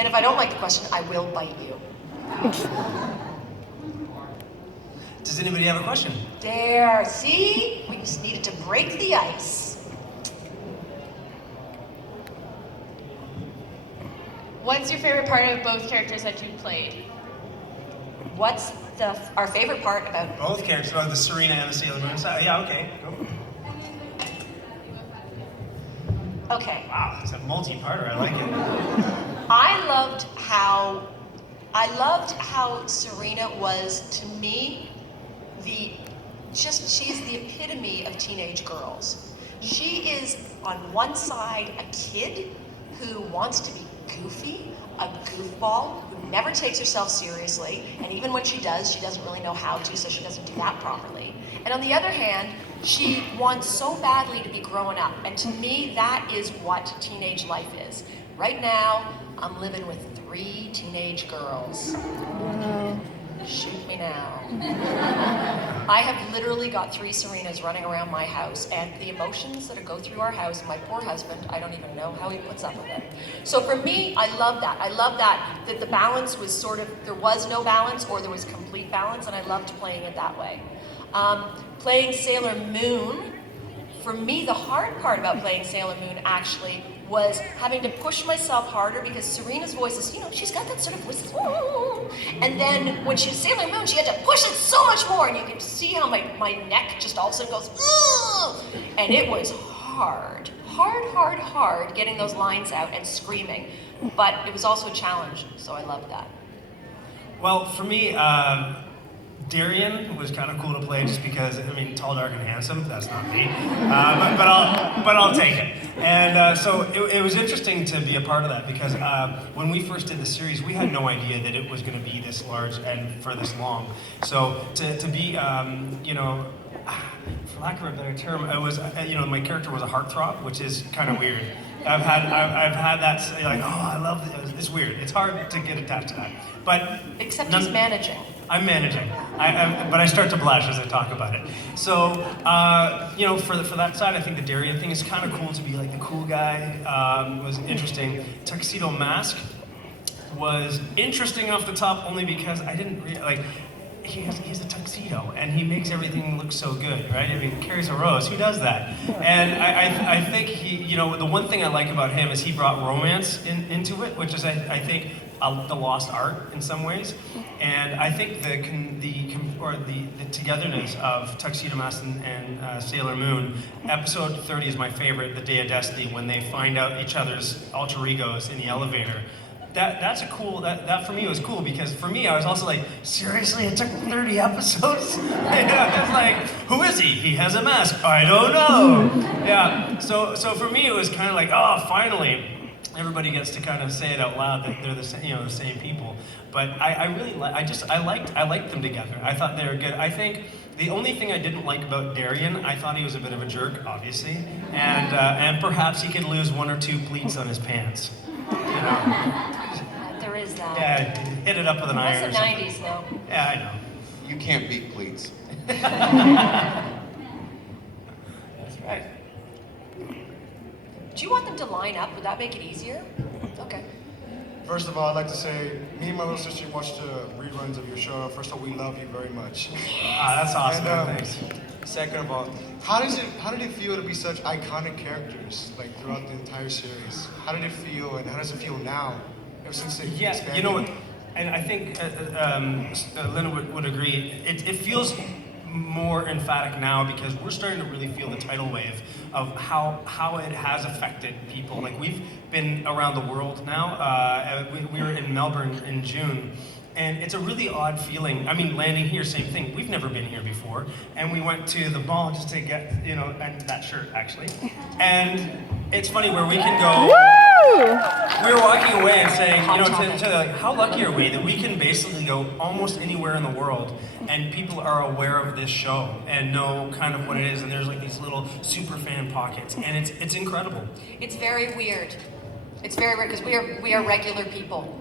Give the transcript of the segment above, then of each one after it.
And if I don't like the question, I will bite you. Does anybody have a question? There, see? We just needed to break the ice. What's your favorite part of both characters that you played? What's our favorite part about Both characters, the Serena and the Sailor Moon side. Yeah, okay. Go. Okay. Wow, it's a multi-parter. I like it. I loved how Serena was, to me, she's the epitome of teenage girls. She is on one side a kid who wants to be goofy, a goofball, who never takes herself seriously, and even when she does, she doesn't really know how to, so she doesn't do that properly. And on the other hand, she wants so badly to be growing up, and to me, that is what teenage life is. Right now, I'm living with 3 teenage girls. Shoot me now. I have literally got 3 Serenas running around my house, and the emotions that go through our house, my poor husband, I don't even know how he puts up with it. So for me, I love that. I love that the balance was sort of, there was no balance or there was complete balance, and I loved playing it that way. Playing Sailor Moon, for me, the hard part about playing Sailor Moon actually was having to push myself harder because Serena's voice is, she's got that sort of voice. And then when she was Sailor Moon, she had to push it so much more, and you can see how my neck just all of a sudden goes, and it was hard getting those lines out and screaming. But it was also a challenge, so I loved that. Well, for me, Darien was kind of cool to play just because, tall, dark, and handsome, that's not me. But I'll take it. And so it was interesting to be a part of that because when we first did the series, we had no idea that it was going to be this large and for this long. So to be, for lack of a better term, it was, my character was a heartthrob, which is kind of weird. I've had that, like, oh, I love it. It's weird. It's hard to get attached to that. But except he's managing. I'm managing, but I start to blush as I talk about it. So, for that side, I think the Darien thing is kind of cool to be like the cool guy. Was interesting. Tuxedo Mask was interesting off the top only because I didn't he has a tuxedo and he makes everything look so good, right? Carries a rose. Who does that? And I think the one thing I like about him is he brought romance into it, which is I think the lost art in some ways. And I think the togetherness of Tuxedo Mask and Sailor Moon, episode 30 is my favorite, The Day of Destiny, when they find out each other's alter egos in the elevator. That's a cool, that for me was cool because for me I was also like, seriously, it took 30 episodes? It's like, who is he? He has a mask. I don't know. Yeah, so for me it was kind of like, oh, finally, everybody gets to kind of say it out loud that they're the same people. But I really liked them together. I thought they were good. I think the only thing I didn't like about Darien, I thought he was a bit of a jerk, obviously, and perhaps he could lose 1 or 2 pleats on his pants. There is that. Yeah, hit it up with an iron. That's the 90s, though. Yeah, I know. You can't beat pleats. That's right. Do you want them to line up? Would that make it easier? Okay. First of all, I'd like to say, me and my little sister watched the reruns of your show. First of all, we love you very much. That's awesome, And, thanks. Second of all, how did it feel to be such iconic characters throughout the entire series? How did it feel, and how does it feel now? Ever since it expanded? You know what? And I think Linda would agree. It feels more emphatic now because we're starting to really feel the tidal wave of how it has affected people. Like, we've been around the world now. We were in Melbourne in June. And it's a really odd feeling. Landing here, same thing. We've never been here before. And we went to the mall just to get, and that shirt, actually. And it's funny where we can go. Woo! We were walking away and saying, to how lucky are we that we can basically go almost anywhere in the world and people are aware of this show and know kind of what it is. And there's these little super fan pockets. And it's incredible. It's very weird. It's very weird because we are regular people.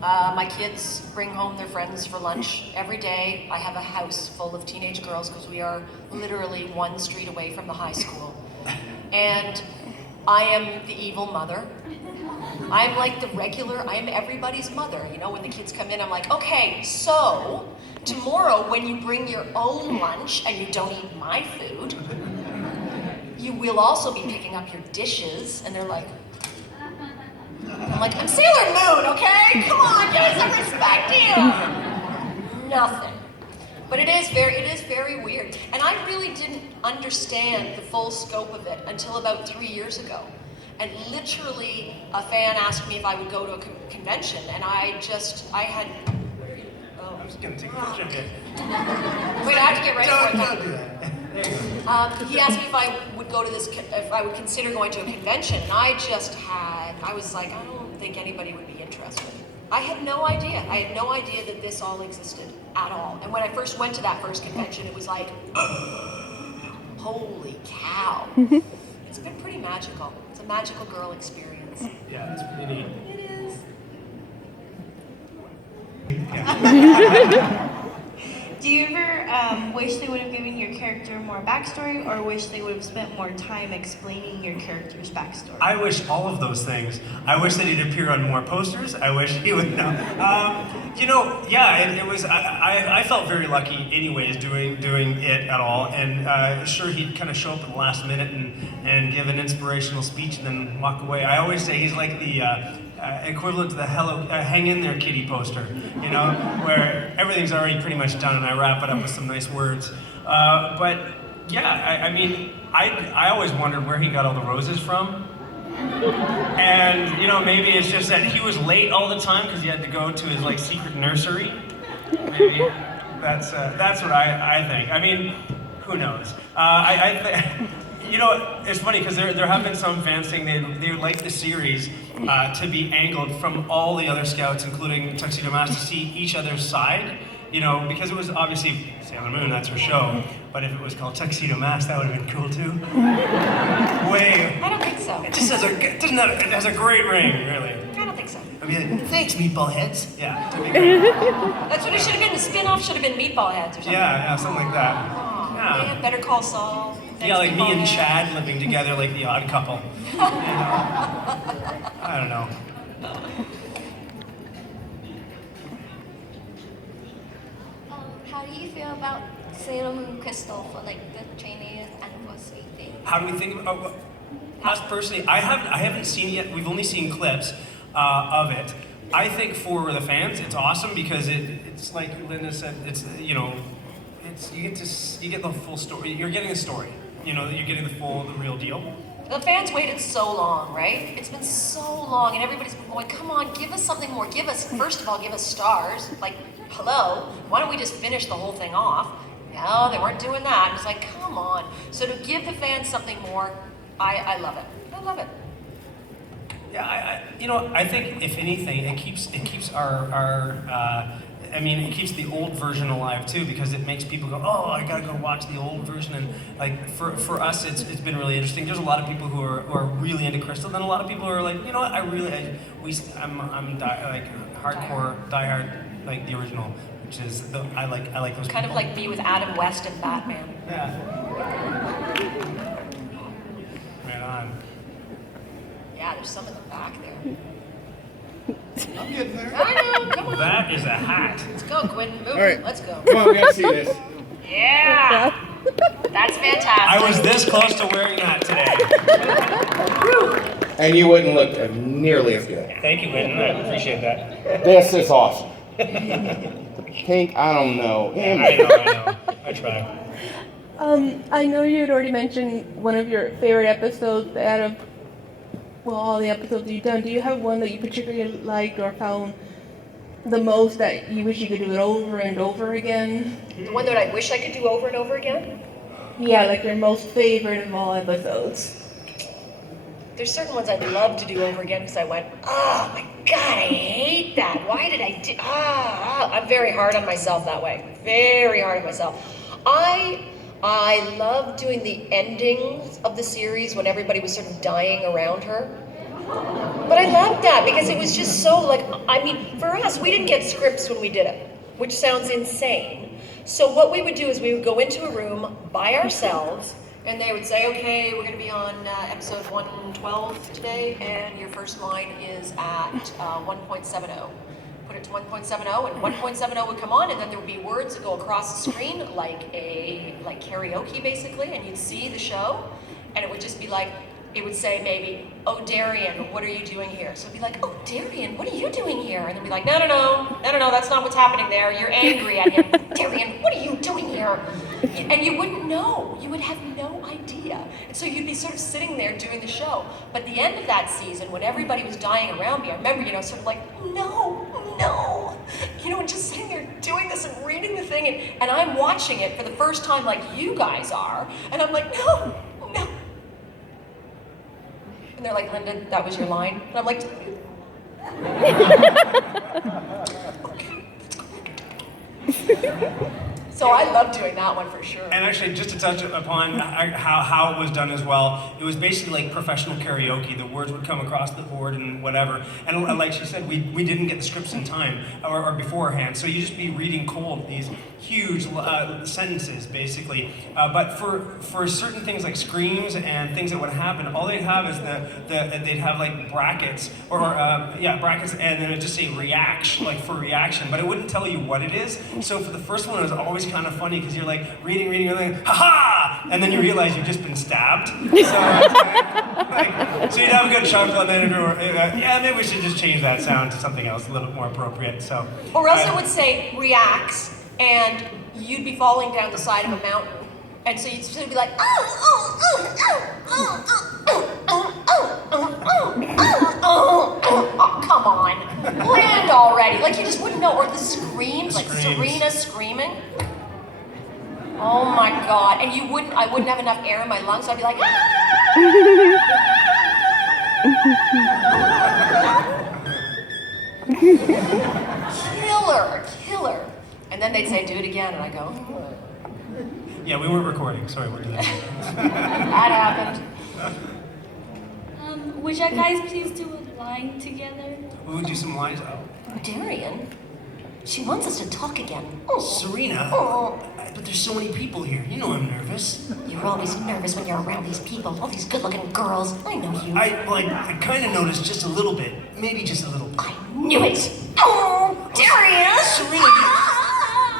My kids bring home their friends for lunch every day. I have a house full of teenage girls because we are literally 1 street away from the high school. And I am the evil mother. I'm like the regular, I'm everybody's mother. You know, when the kids come in, I'm like, okay, so tomorrow when you bring your own lunch and you don't eat my food, you will also be picking up your dishes. And they're like, I'm like, I'm Sailor Moon, okay? Come on, give me some respect here. Nothing. But it is very weird. And I really didn't understand the full scope of it until about 3 years ago. And literally, a fan asked me if I would go to a convention, and I had. Oh. I'm just gonna take a picture of it. Wait, I have to get ready for it. Don't do that. There you go. He asked me if I would go to this, if I would consider going to a convention, and I was like, I don't think anybody would be interested. I had no idea. I had no idea that this all existed at all. And when I first went to that first convention, it was like, holy cow. It's been pretty magical. It's a magical girl experience. Yeah, it's pretty neat. It is. Do you ever wish they would have given your character more backstory, or wish they would have spent more time explaining your character's backstory? I wish all of those things. I wish that he'd appear on more posters. I wish he would know. You know, yeah, it was. I felt very lucky, anyways, doing it at all. And sure, he'd kind of show up at the last minute and give an inspirational speech and then walk away. I always say he's like the equivalent to the "Hello, hang in there, kitty" poster. You know, where everything's already pretty much done, and I wrap it up with some nice words. But yeah, I mean, I always wondered where he got all the roses from. And you know, maybe it's just that he was late all the time because he had to go to his like secret nursery. Maybe that's what I think. I mean, who knows? You know, it's funny because there have been some fans saying they would like the series to be angled from all the other scouts, including Tuxedo Mask, to see each other's side. You know, because it was obviously Sailor Moon, that's her show. But if it was called Tuxedo Mask, that would have been cool too. Way. I don't think so. It just has it has a great ring, really. I don't think so. I mean, thanks, meatball heads. Yeah, that'd be great. That's what it should have been. The spin-off should have been Meatball Heads or something. Yeah, something like that. Oh, Yeah. man, Better Call Saul. Yeah, like me Meatball and Heads. Chad living together like the odd couple. You know? I don't know. How do you feel about Sailor Moon Crystal for like the 20th anniversary thing? How do we think about us personally? I haven't seen it yet. We've only seen clips of it. I think for the fans, it's awesome because it's like Linda said. It's you get the full story. You're getting a story. You know, you're getting the real deal. The fans waited so long, right? It's been so long, and everybody's been going, come on, give us something more. First of all, give us stars. Like, hello, why don't we just finish the whole thing off? No, they weren't doing that. It was like, come on. So to give the fans something more, I love it. I love it. Yeah, I think if anything, it keeps our it keeps the old version alive too, because it makes people go, oh, I gotta go watch the old version. And like for us, it's been really interesting. There's a lot of people who are really into Crystal, then a lot of people who are like, you know what, I'm hardcore diehard like the original, which is I like those. Kind people. of like me with Adam West and Batman. Yeah. Right on. Yeah, there's some in the back there. I'm getting there. I know, come on. That is a hat. Let's go, Quinn. Move. All right. Let's go. Come on, we gotta see this. Yeah. That's fantastic. I was this close to wearing that today. And you wouldn't look nearly as good. Thank you, Quentin. I appreciate that. This is awesome. Pink, I don't know. I know. I try. I know you had already mentioned one of your favorite episodes out of, well, all the episodes you've done. Do you have one that you particularly liked or found the most that you wish you could do it over and over again? The one that I wish I could do over and over again? Yeah, like your most favorite of all episodes. There's certain ones I'd love to do over again because I went, oh my God, I hate that. Why did I do, I'm very hard on myself that way. Very hard on myself. I love doing the endings of the series when everybody was sort of dying around her. But I loved that because it was just so like, I mean, for us, we didn't get scripts when we did it, which sounds insane. So what we would do is we would go into a room by ourselves And they would say, okay, we're going to be on episode 112 today, and your first line is at 1.70. Put it to 1.70, and 1.70 would come on, and then there would be words that go across the screen like karaoke basically, and you'd see the show, and it would just be like, it would say maybe, oh Darien, what are you doing here? So it'd be like, oh Darien, what are you doing here? And they'd be like, no, that's not what's happening there. You're angry at him. Darien, what are you doing here? And you wouldn't know. You would have no idea. And so you'd be sort of sitting there doing the show. But the end of that season, when everybody was dying around me, I remember, sort of like, no, and just sitting there doing this and reading the thing, and I'm watching it for the first time like you guys are, and I'm like, no. And they're like, Linda, that was your line? And I'm like, okay. So I love doing that one for sure. And actually, just to touch upon how it was done as well, it was basically like professional karaoke. The words would come across the board and whatever. And like she said, we didn't get the scripts in time or beforehand. So you just be reading cold these huge sentences, basically. But for certain things like screams and things that would happen, all they'd have is they'd have like brackets brackets, and then it'd just say reaction, like for reaction. But it wouldn't tell you what it is. So for the first one, it was always kind of funny because you're like reading, you're like, ha-ha! And then you realize you've just been stabbed. So you'd have a good chuckle, and then maybe we should just change that sound to something else a little bit more appropriate. So. Or else it would say reacts, and you'd be falling down the side of a mountain, and so you'd sort of be like, oh, come on, land already. Like you just wouldn't know. Or the screams, like Serena screaming. Oh my God. And I wouldn't have enough air in my lungs, so I'd be like, killer. And then they'd say, do it again, and I go, Yeah, we weren't recording. Sorry, we're doing that. That happened. Would you guys please do a line together? We would do some lines. Darien, she wants us to talk again. Serena, but there's so many people here. You know I'm nervous. You're always nervous when you're around these people, all these good-looking girls. I know you. I kind of noticed just a little bit. Maybe just a little. I knew it. Oh, Darien. Serena,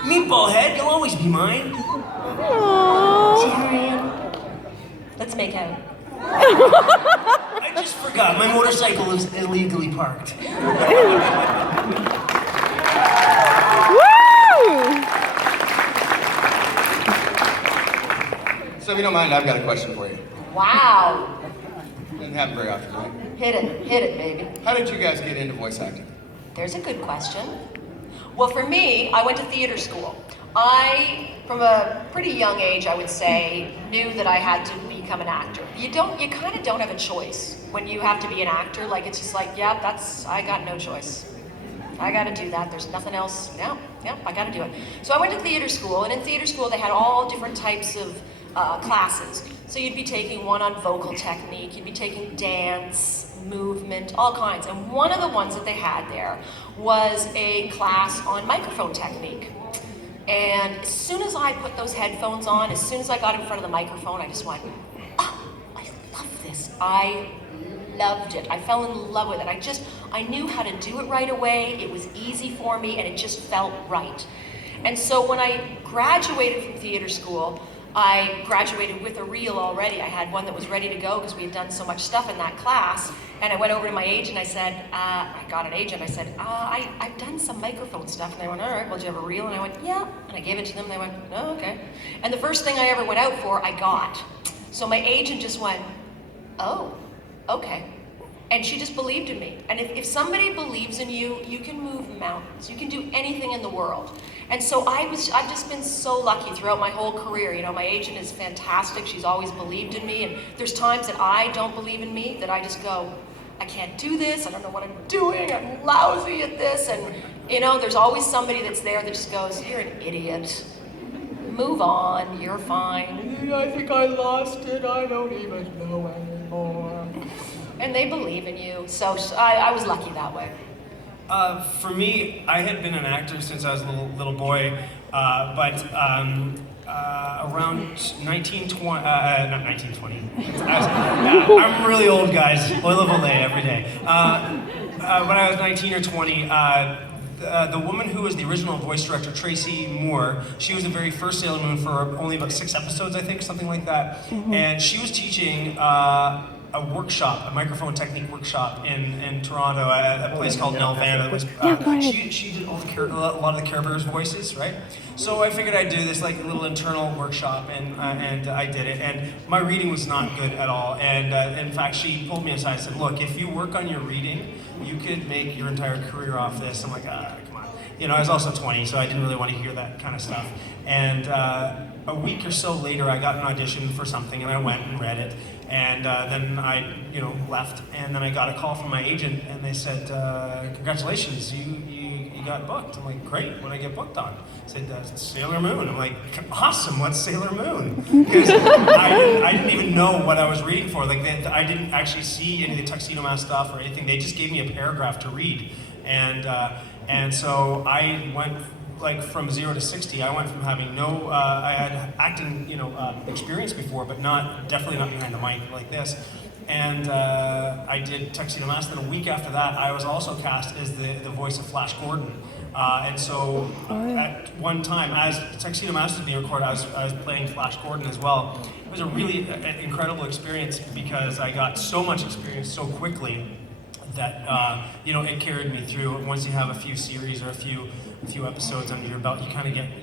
meatball head, you'll always be mine. Darien, let's make out. I just forgot, my motorcycle is illegally parked. So if you don't mind, I've got a question for you. Wow. Doesn't happen very often, right? Hit it, baby. How did you guys get into voice acting? There's a good question. Well, for me, I went to theater school. I, from a pretty young age, I would say, knew that I had to become an actor. You kind of don't have a choice when you have to be an actor. Like, it's just like, yeah, I got no choice. I got to do that. There's nothing else. Yeah, I got to do it. So I went to theater school, and in theater school, they had all different types of classes. So you'd be taking one on vocal technique, you'd be taking dance, movement, all kinds. And one of the ones that they had there was a class on microphone technique. And as soon as I put those headphones on, as soon as I got in front of the microphone, I just went, oh, I love this. I loved it. I fell in love with it. I knew how to do it right away. It was easy for me, and it just felt right. And so when I graduated from theater school, I graduated with a reel already. I had one that was ready to go because we had done so much stuff in that class. And I went over to my agent, I said, I got an agent, I said, I've done some microphone stuff. And they went, all right, well, do you have a reel? And I went, yeah. And I gave it to them, and they went, oh, okay. And the first thing I ever went out for, I got. So my agent just went, oh, okay. And she just believed in me. And if somebody believes in you, you can move mountains. You can do anything in the world. And so I've just been so lucky throughout my whole career. You know, my agent is fantastic. She's always believed in me. And there's times that I don't believe in me, that I just go, I can't do this. I don't know what I'm doing. I'm lousy at this. And, you know, there's always somebody that's there that just goes, you're an idiot. Move on. You're fine. I think I lost it. I don't even know anymore. And they believe in you. So I was lucky that way. For me, I had been an actor since I was a little boy, but around 1920, not 1920. I'm really old, guys. Oil of Olay every day. When I was 19 or 20, the woman who was the original voice director, Tracy Moore, she was the very first Sailor Moon for only about 6 episodes, I think, something like that. And she was teaching a workshop, a microphone technique workshop in Toronto at a place called Nelvana. She did a lot of the Care Bears voices, right? So I figured I'd do this like little internal workshop, and I did it. And my reading was not good at all. And in fact, she pulled me aside and said, "Look, if you work on your reading, you could make your entire career off this." I'm like, come on. You know, I was also 20, so I didn't really want to hear that kind of stuff. And a week or so later, I got an audition for something, and I went and read it. And then I, left, and then I got a call from my agent, and they said, "Congratulations, you got booked." I'm like, "Great, what did I get booked on?" I said, "Sailor Moon." I'm like, "Awesome, what's Sailor Moon?" Because I didn't even know what I was reading for. Like, I didn't actually see any of the Tuxedo Mask stuff or anything. They just gave me a paragraph to read, and so I went from 0 to 60. I went from having I had acting, experience before, but definitely not behind the mic like this. And I did Tuxedo Mask. Then a week after that, I was also cast as the voice of Flash Gordon. And so at one time, as Tuxedo Mask was being recorded, I was playing Flash Gordon as well. It was a really incredible experience because I got so much experience so quickly that it carried me through. Once you have a few series or a few episodes under your belt, you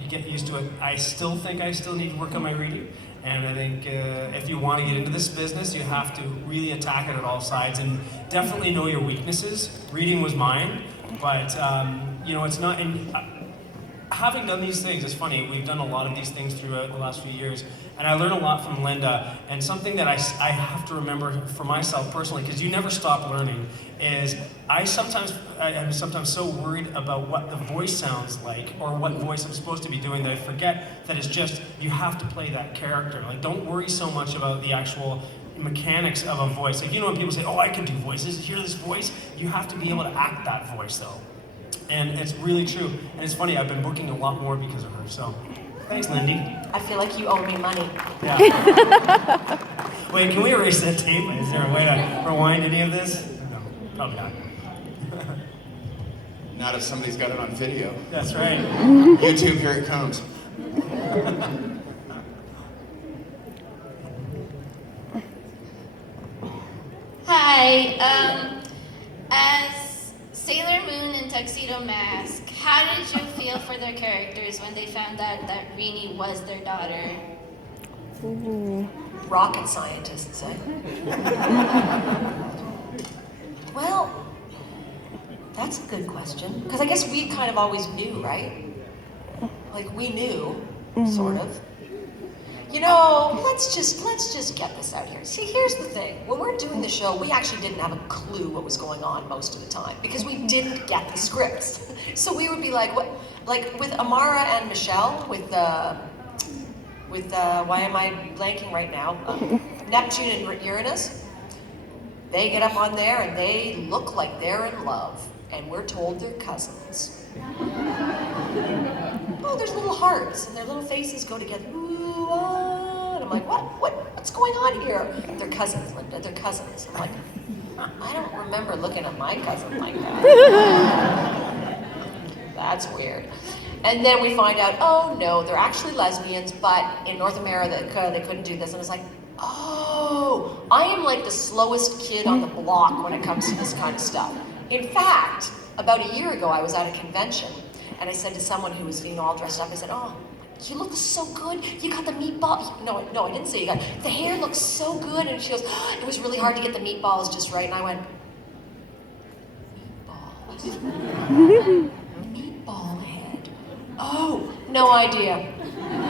get used to it. I still think I still need to work on my reading, and I think if you want to get into this business, you have to really attack it at all sides and definitely know your weaknesses. Reading was mine, but it's not. And having done these things, it's funny. We've done a lot of these things throughout the last few years, and I learned a lot from Linda. And something that I have to remember for myself personally, because you never stop learning, is I'm sometimes so worried about what the voice sounds like or what voice I'm supposed to be doing that I forget that it's just you have to play that character. Like, don't worry so much about the actual mechanics of a voice. Like, when people say, "Oh, I can do voices," hear this voice, you have to be able to act that voice though. And it's really true. And it's funny, I've been booking a lot more because of her, so thanks, Lindy. I feel like you owe me money. Yeah. Wait, can we erase that tape? Is there a way to rewind any of this? No, probably not. Not if somebody's got it on video. That's right. YouTube, here it comes. Hi. As Sailor Moon and Tuxedo Mask, how did you feel for their characters when they found out that Rini was their daughter? Ooh. Rocket scientists, eh? Well, that's a good question. Because I guess we kind of always knew, right? Like, we knew, sort of. Let's just get this out here. See, here's the thing. When we're doing the show, we actually didn't have a clue what was going on most of the time because we didn't get the scripts. So we would be like, what? Like with Amara and Michelle, with why am I blanking right now? Neptune and Uranus. They get up on there and they look like they're in love, and we're told they're cousins. Oh, there's little hearts, and their little faces go together. Ooh, ah. And I'm like, what's going on here? They're cousins, Linda. They're cousins. I'm like, I don't remember looking at my cousin like that. That's weird. And then we find out, oh no, they're actually lesbians, but in North America they couldn't do this. And it's like, oh, I am like the slowest kid on the block when it comes to this kind of stuff. In fact, about a year ago, I was at a convention, and I said to someone who was, all dressed up, I said, "Oh, you look so good. You got the meatball." No, I didn't say you got. The hair looks so good, and she goes, "Oh, it was really hard to get the meatballs just right." And I went, "Meatballs, meatball head. Oh, no idea."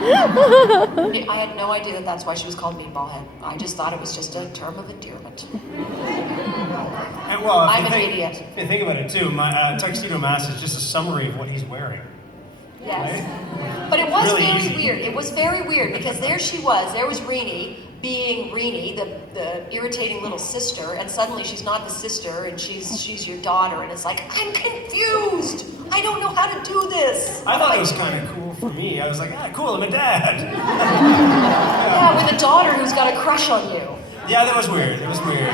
I had no idea that that's why she was called Meatball Head. I just thought it was just a term of endearment. And well, I'm an idiot. If you think about it too, my Tuxedo Mask is just a summary of what he's wearing. Yes. Right? But it was Really very easy. weird. It was very weird because there she was. There was Rini being Rini, the the irritating little sister, and suddenly she's not the sister, and she's your daughter, and it's like, I'm confused. I don't know how to do this. I thought it was kind of cool for me. I was like, ah, cool, I'm a dad. Yeah, with a daughter who's got a crush on you. Yeah, that was weird. It was weird.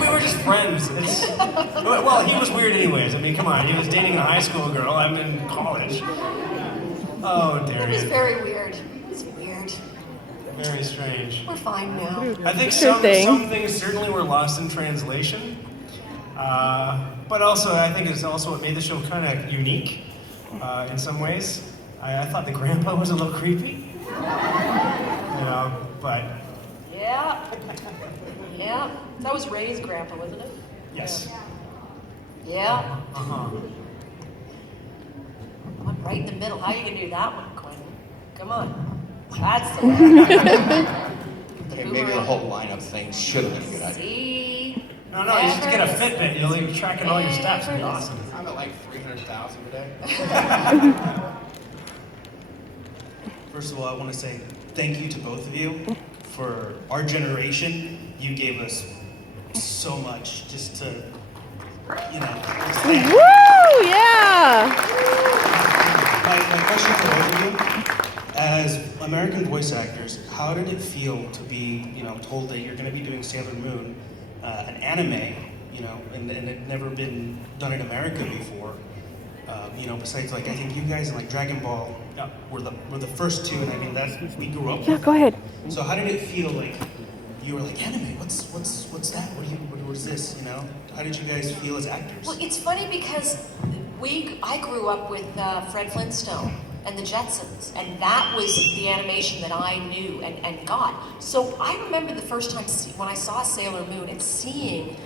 We were just friends. Well, he was weird anyways. I mean, come on. He was dating a high school girl. I'm in college. Oh, Darien. It was very weird. It's weird. Very strange. We're fine now. I think some things certainly were lost in translation. But also, I think it's also what made the show kind of unique in some ways. I thought the grandpa was a little creepy. But... Yeah. Yeah. That was Ray's grandpa, wasn't it? Yes. Yeah. Uh-huh. I'm right in the middle. How are you going to do that one, Quentin? Come on. That's the way. Okay, maybe the whole lineup thing should have been a good idea. See? No, you should get a Fitbit. You'll be tracking all your steps. It'll be awesome. I'm at like 300,000 today. First of all, I want to say thank you to both of you. For our generation, you gave us so much just to, Woo! Yeah! My question for both of you, as American voice actors, how did it feel to be, told that you're going to be doing Sailor Moon, an anime, and it had never been done in America before? Besides, like, I think you guys and like Dragon Ball were the first two, and I mean that's we grew up. Yeah, go ahead. So how did it feel like you were like anime? What's that? What was this? How did you guys feel as actors? Well, it's funny because I grew up with Fred Flintstone and the Jetsons, and that was the animation that I knew and got. So I remember the first time when I saw Sailor Moon and seeing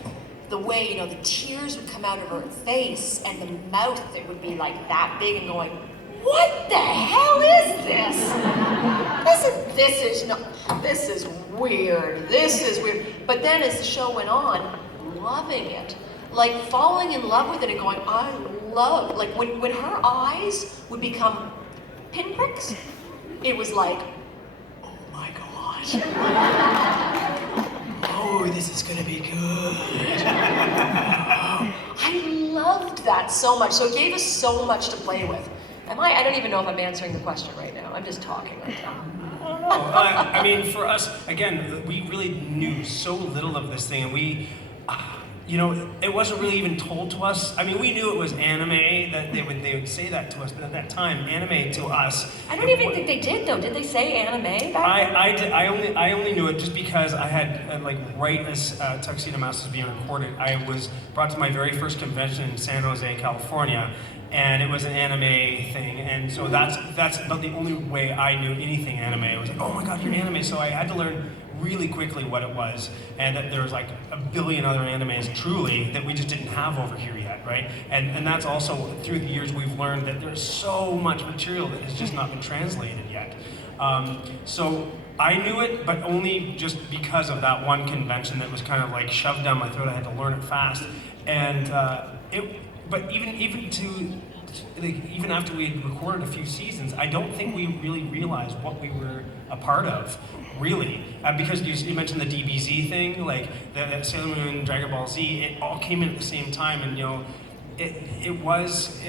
the way, the tears would come out of her face and the mouth that would be like that big and going, what the hell is this? This is weird. This is weird. But then as the show went on, loving it. Like falling in love with it and going, I love, like when her eyes would become pinpricks, it was like, oh my gosh. Oh, this is gonna be good. I loved that so much. So it gave us so much to play with. I don't even know if I'm answering the question right now. I'm just talking right now. I don't know. I mean, for us, again, we really knew so little of this thing, and we, it wasn't really even told to us. I mean, we knew it was anime, that they would say that to us, but at that time, anime to us. I don't even think they did, though. Did they say anime back then? I only knew it just because I had, right as Tuxedo Mask was being recorded, I was brought to my very first convention in San Jose, California, and it was an anime thing, and so that's about the only way I knew anything anime. I was like, oh my god, you're anime, so I had to learn really quickly what it was, and that there was like a billion other animes truly that we just didn't have over here yet, right? And that's also, through the years, we've learned that there's so much material that has just not been translated yet. So I knew it, but only just because of that one convention that was kind of like shoved down my throat. I had to learn it fast, and but even after we had recorded a few seasons, I don't think we really realized what we were a part of, really. Because you mentioned the DBZ thing, like the Sailor Moon, Dragon Ball Z, it all came in at the same time, and it was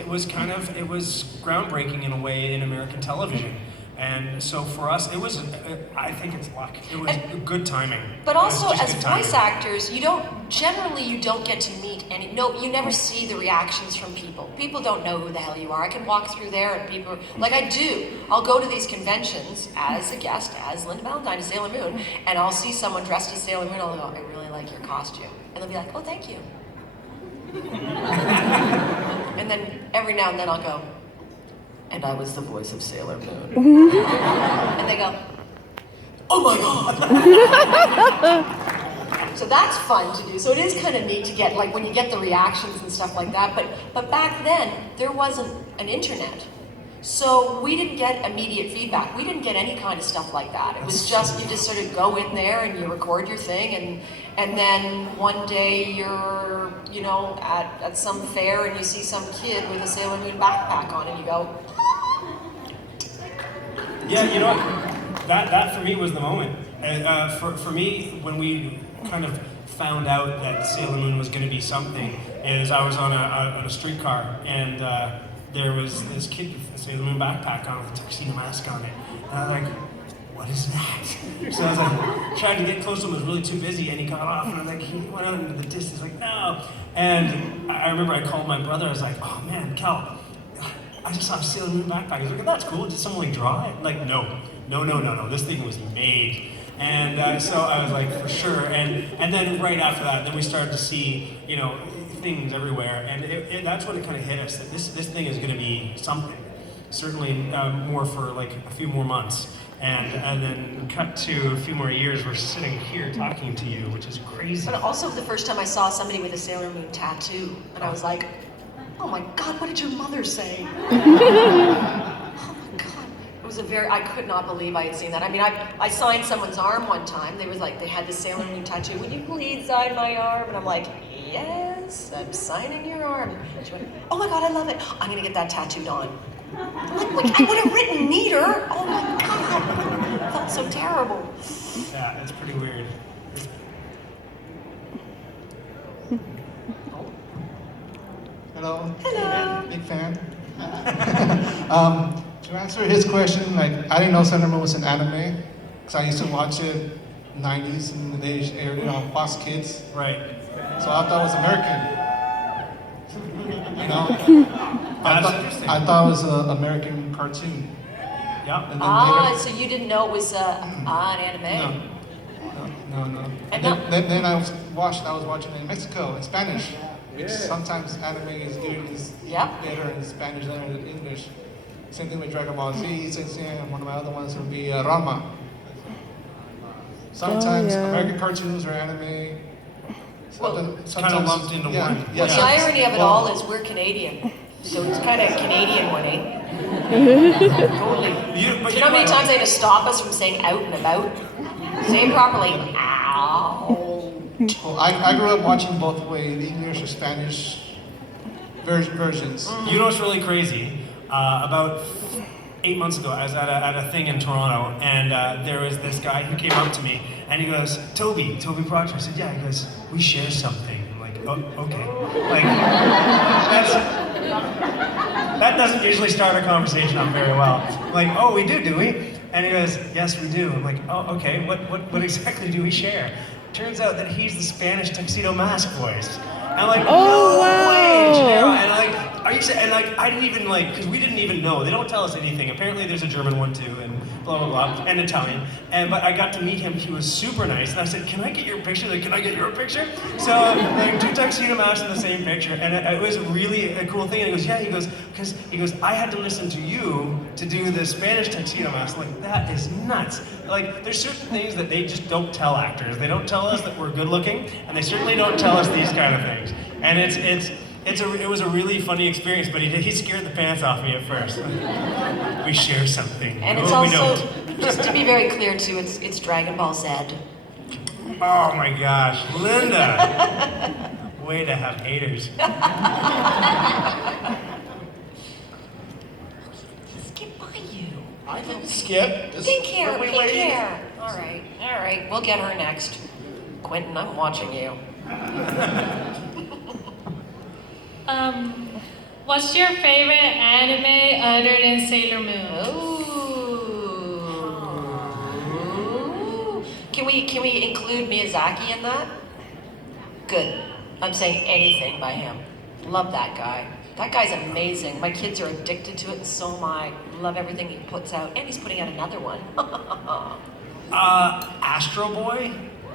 groundbreaking in a way in American television. And so for us, it was, I think it's luck. It was good timing. But also, as voice actors, you don't get to meet you never see the reactions from people. People don't know who the hell you are. I can walk through there and people are, like I do. I'll go to these conventions as a guest, as Linda Ballantine, as Sailor Moon, and I'll see someone dressed as Sailor Moon, I'll go, I really like your costume. And they'll be like, oh, thank you. And then every now and then I'll go, and I was the voice of Sailor Moon. And they go, oh my god! So that's fun to do. So it is kind of neat to get, like when you get the reactions and stuff like that. But back then, there wasn't an internet. So we didn't get immediate feedback. We didn't get any kind of stuff like that. It was just, you just sort of go in there and you record your thing, and then one day you're, at some fair and you see some kid with a Sailor Moon backpack on and you go, yeah, that for me was the moment. For me, when we kind of found out that Sailor Moon was going to be something, is I was on a streetcar and there was this kid with a Sailor Moon backpack on with a Tuxedo Mask on it. And I was like, what is that? So I was like, trying to get close to him, was really too busy, and he got off, and I was like, he went out into the distance, like, no. And I remember I called my brother, I was like, oh man, Cal, I just saw a Sailor Moon backpack. He's like, that's cool, did someone draw it? Like, no, this thing was made. And so I was like, for sure. And then right after that, then we started to see, things everywhere, and that's when it kind of hit us that this thing is going to be something. Certainly more for like a few more months. And then cut to a few more years, we're sitting here talking to you, which is crazy. But also the first time I saw somebody with a Sailor Moon tattoo, and I was like, oh my God, what did your mother say? Oh my God. It was I could not believe I had seen that. I mean, I signed someone's arm one time. They had this Sailor Moon tattoo. Would you please sign my arm? And I'm like, yes, I'm signing your arm. She went, oh my God, I love it. I'm gonna get that tattooed on. I'm like, I would have written neater. Oh my God, I felt so terrible. Yeah, it's pretty weird. Hello. Hello. Big fan. To answer his question, like, I didn't know Sailor Moon was an anime, because I used to watch it 90s in the days, Fox Kids. Right. So I thought it was American. I thought it was an American cartoon. Yeah. And then So you didn't know it was an anime? No. And Then I was watching it in Mexico in Spanish. Which sometimes anime is better in Spanish than in English. Same thing with Dragon Ball Z, and one of my other ones would be Rama. Sometimes American cartoons or anime. Sometimes kind of lumped into one. Well, the irony of it all is we're Canadian, so it's kind of Canadian winning. Totally. Do you know how many times they had to stop us from saying out and about? Say it properly. Ow. Well, I grew up watching both ways, English or Spanish versions. You know what's really crazy? About 8 months ago, I was at a thing in Toronto, and there was this guy who came up to me, and he goes, Toby Proctor. I said, yeah. He goes, we share something. I'm like, oh, okay. Like, that doesn't usually start a conversation off very well. I'm like, oh, we do we? And he goes, yes, we do. I'm like, oh, okay. What exactly do we share? Turns out that he's the Spanish Tuxedo Mask voice. And I'm like, no way, Gennaro. And like, are you saying? And like, I didn't even because we didn't even know. They don't tell us anything. Apparently, there's a German one too, and blah blah blah, and Italian. But I got to meet him. He was super nice, and I said, "Can I get your picture? Like, can I get your picture?" So like, 2 Tuxedo Masks in the same picture, and it was really a cool thing. And he goes, "Yeah." He goes, "Because I had to listen to you to do the Spanish Tuxedo Mask. Like, that is nuts. Like, there's certain things that they just don't tell actors. They don't tell us that we're good looking, and they certainly don't tell us these kind of things. And it was a really funny experience, but he scared the pants off me at first. We share something. And it's also, just to be very clear too, it's Dragon Ball Z. Oh my gosh, Linda! Way to have haters. Skip by you. I didn't skip. Pink hair. All right, we'll get her next. Quentin, I'm watching you. What's your favorite anime other than Sailor Moon? Ooh. Can we include Miyazaki in that? Good. I'm saying anything by him. Love that guy. That guy's amazing. My kids are addicted to it, and so am I. Love everything he puts out, and he's putting out another one. Astro Boy?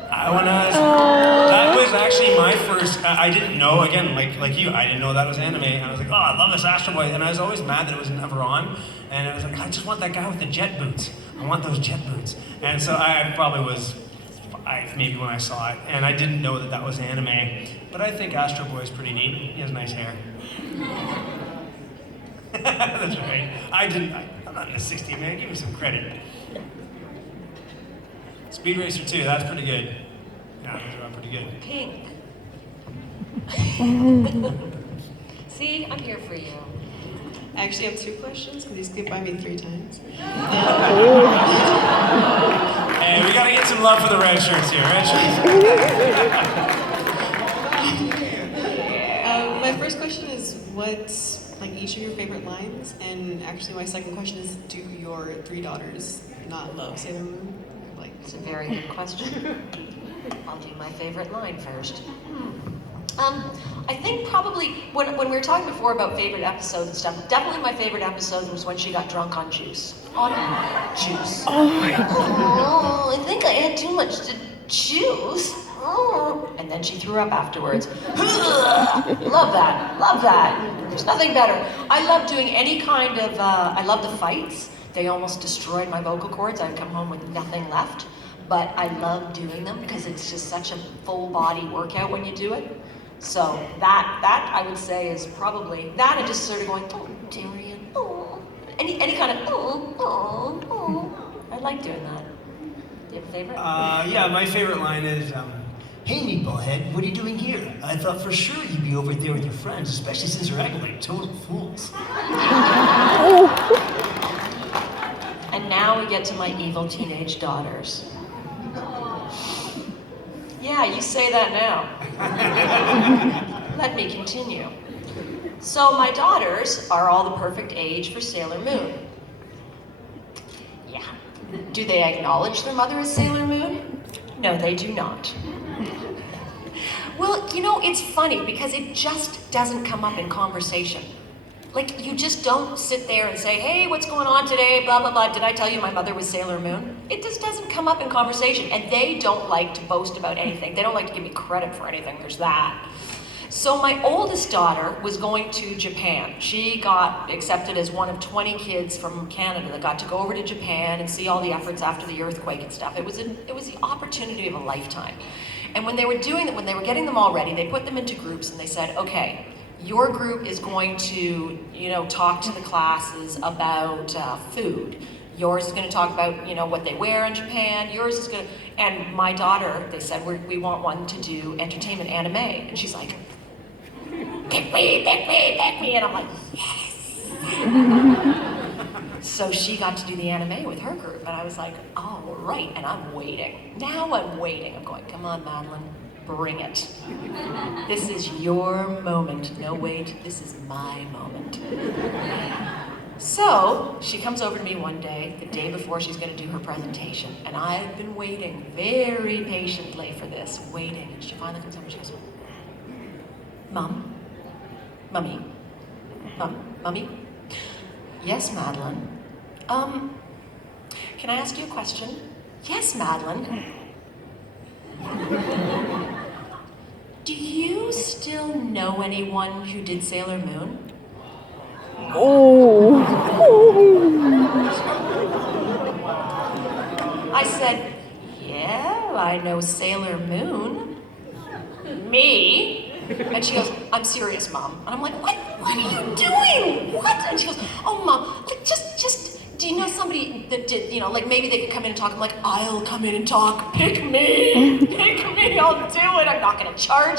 That was actually my first, I didn't know, again, like you, I didn't know that was anime, and I was like, oh, I love this Astro Boy, and I was always mad that it was never on, and I was like, I just want that guy with the jet boots. I want those jet boots. And so I probably was 5, maybe when I saw it, and I didn't know that was anime, but I think Astro Boy is pretty neat. He has nice hair. That's right. I'm not in the 60, man, give me some credit. Speed Racer 2, that's pretty good. Yeah, those are pretty good. Pink. See, I'm here for you. I actually have 2 questions because you skipped by me 3 times. And we gotta get get some love for the red shirts here. Red shirts. My first question is what's like each of your favorite lines, and actually my second question is, do your 3 daughters not love Sailor Moon? Like, It's a very good question. I'll do my favorite line first. I think probably, when we were talking before about favorite episodes and stuff, definitely my favorite episode was when she got drunk on juice. On juice. Oh my God. Oh, I think I had too much juice. Oh. And then she threw up afterwards. Love that, love that. There's nothing better. I love doing any kind of, I love the fights. They almost destroyed my vocal cords. I'd come home with nothing left. But I love doing them because it's just such a full body workout when you do it. So that I would say is probably, that and just sort of going, oh, Darien, oh. Any kind of, oh. I like doing that. Do you have a favorite? Yeah, my favorite line is, hey, meatballhead, what are you doing here? I thought for sure you'd be over there with your friends, especially since you're acting like total fools. And now we get to my evil teenage daughters. Yeah, you say that now. Let me continue. So my daughters are all the perfect age for Sailor Moon. Yeah. Do they acknowledge their mother as Sailor Moon? No, they do not. Well, you know, it's funny because it just doesn't come up in conversation. Like, you just don't sit there and say, hey, what's going on today, blah, blah, blah. Did I tell you my mother was Sailor Moon? It just doesn't come up in conversation. And they don't like to boast about anything. They don't like to give me credit for anything. There's that. So my oldest daughter was going to Japan. She got accepted as one of 20 kids from Canada that got to go over to Japan and see all the efforts after the earthquake and stuff. It was the opportunity of a lifetime. And when they were doing it, when they were getting them all ready, they put them into groups and they said, okay, your group is going to, talk to the classes about food. Yours is going to talk about, what they wear in Japan. Yours is going to, and my daughter, they said, we want one to do entertainment anime. And she's like, pick me. And I'm like, yes. So she got to do the anime with her group. And I was like, all right. And I'm waiting. Now I'm waiting. I'm going, come on, Madeline. Bring it. This is your moment. No, wait, this is my moment. So she comes over to me one day, the day before she's going to do her presentation, and I've been waiting very patiently for this, waiting. And she finally comes over and she goes, Mummy. Yes, Madeline. Can I ask you a question? Yes, Madeline. Do you still know anyone who did Sailor Moon? Oh. I said, yeah, I know Sailor Moon. Me? And she goes, I'm serious, Mom. And I'm like, what are you doing? What? And she goes, oh, Mom, like, just, do you know somebody that did, like maybe they could come in and talk? I'm like, I'll come in and talk. Pick me, I'll do it. I'm not gonna charge